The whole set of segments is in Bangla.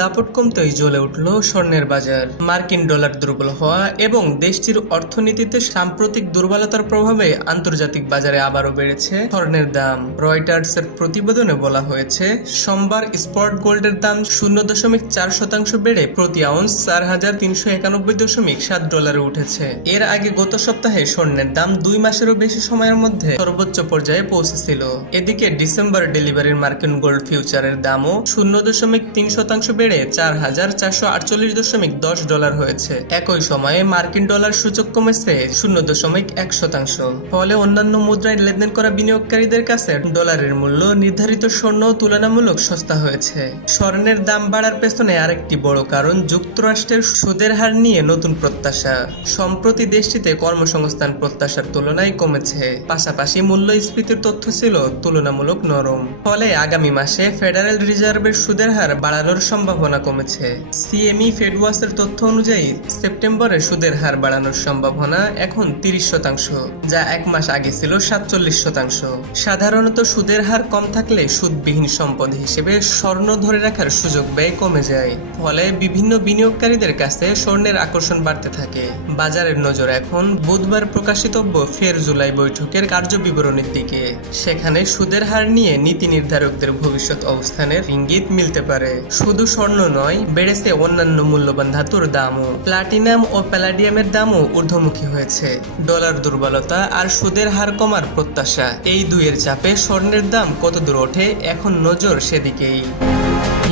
দাপট কমতেই জ্বলে উঠল স্বর্ণের বাজার। মার্কিন ডলার দুর্বল হওয়া এবং দেশটির অর্থনীতিতে সাম্প্রতিক দুর্বলতার প্রভাবে আন্তর্জাতিক বাজারে আবারও বেড়েছে স্বর্ণের দাম। রয়টার্সের প্রতিবেদনে বলা হয়েছে, সোমবার স্পট গোল্ডের দাম 0.4% বেড়ে প্রতি আউন্স $4,391.7 উঠেছে। এর আগে গত সপ্তাহে স্বর্ণের দাম 2 মাসেরও বেশি সময়ের মধ্যে সর্বোচ্চ পর্যায়ে পৌঁছেছিল। এদিকে ডিসেম্বর ডেলিভারির মার্কিন গোল্ড ফিউচারের দামও 0.3% বেড়ে $4,448.10 হয়েছে। একই সময়ে মার্কিন ডলার সূচক কমেছে 0.1%। ফলে অন্যান্য মুদ্রায় লেনদেন করা বিনিয়োগকারীদের কাছে ডলারের মূল্য নির্ধারিত স্বর্ণ তুলনামূলক সস্তা হয়েছে। স্বর্ণের দাম বাড়ার পেছনে আরেকটি বড় কারণ যুক্তরাষ্ট্রের সুদের হার নিয়ে নতুন প্রত্যাশা। সম্প্রতি দেশটিতে কর্মসংস্থান প্রত্যাশার তুলনায় কমেছে, পাশাপাশি মূল্যস্ফীতির তথ্য ছিল তুলনামূলক নরম। ফলে আগামী মাসে ফেডারেল রিজার্ভের সুদের হার বাড়ানোর সম্ভাবনা কমেছে। সিএমই ফেডওয়াচের তথ্য অনুযায়ী সেপ্টেম্বরে সুদের হার বাড়ানোর সম্ভাবনা এখন 30%, যা এক মাস আগে ছিল 47%। সাধারণত সুদের হার কম থাকলে সুদবিহীন সম্পদ হিসেবে স্বর্ণ ধরে রাখার সুযোগ ব্যয় কমে যায়। ফলে বিভিন্ন বিনিয়োগকারীদের কাছে স্বর্ণের আকর্ষণ বাড়তে থাকে। বাজারের নজর এখন বুধবার প্রকাশিতব্য ফের জুলাই বৈঠকের কার্যবিবরণীর দিকে। সেখানে সুদের হার নিয়ে নীতি নির্ধারকদের ভবিষ্যৎ অবস্থানের ইঙ্গিত মিলতে পারে। শুধু স্বর্ণ নয়, বেড়েছে অন্যান্য মূল্যবান ধাতুর দামও। প্লাটিনাম ও প্যালাডিয়ামের দামও ঊর্ধ্বমুখী হয়েছে। ডলার দুর্বলতা আর সুদের হার কমার প্রত্যাশা, এই দুইয়ের চাপে স্বর্ণের দাম কতদূর ওঠে এখন নজর সেদিকেই।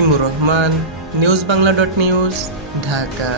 ইমুর রহমান, নিউজবাংলা.নিউজ, ঢাকা।